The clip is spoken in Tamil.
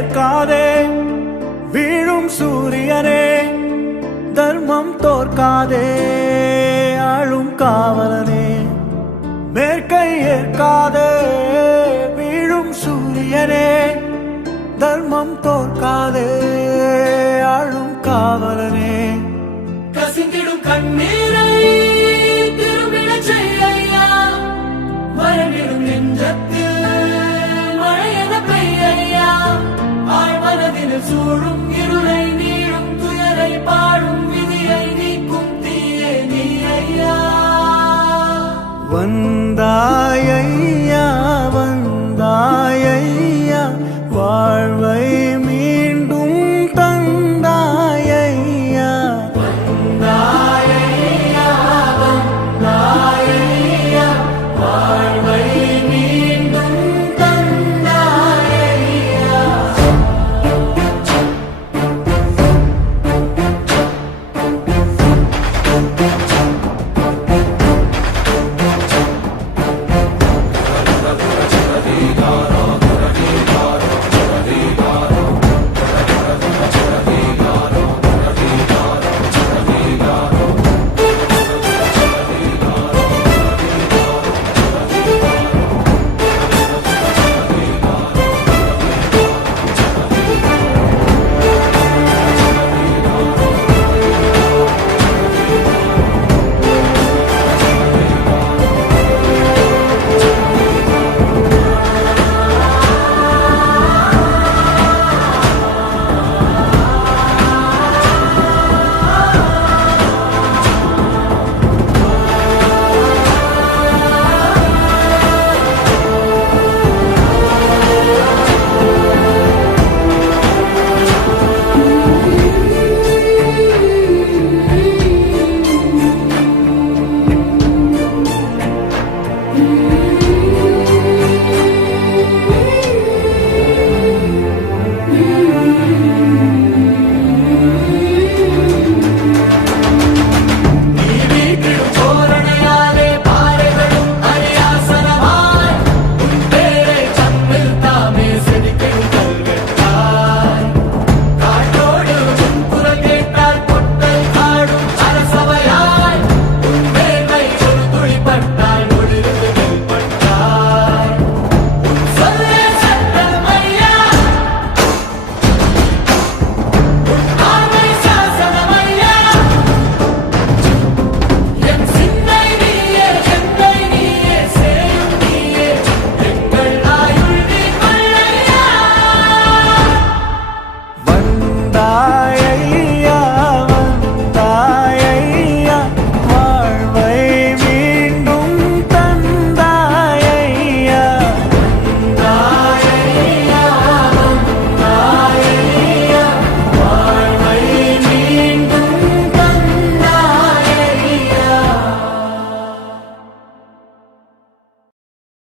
ஏற்காதே வீழும் சூரியனே தர்மம் தோற்காதே ஆளும் காவலனே மேற்கை ஏற்காதே வீழும் சூரியனே தர்மம் தோற்காதே ஆளும் காவலனே கசிந்திடும் கண்ணீரை திரும்பிடச் செய்யா மரணிடும் நெஞ்சத்தில் மழையென பெய்யா ஆழ்மனதில் சூழும் இருளை நீளும் துயரை பாடும் விதியை நீக்கும் தீயே நீ ஐயா வந்தாயையா வந்தாயையா வாழ்வை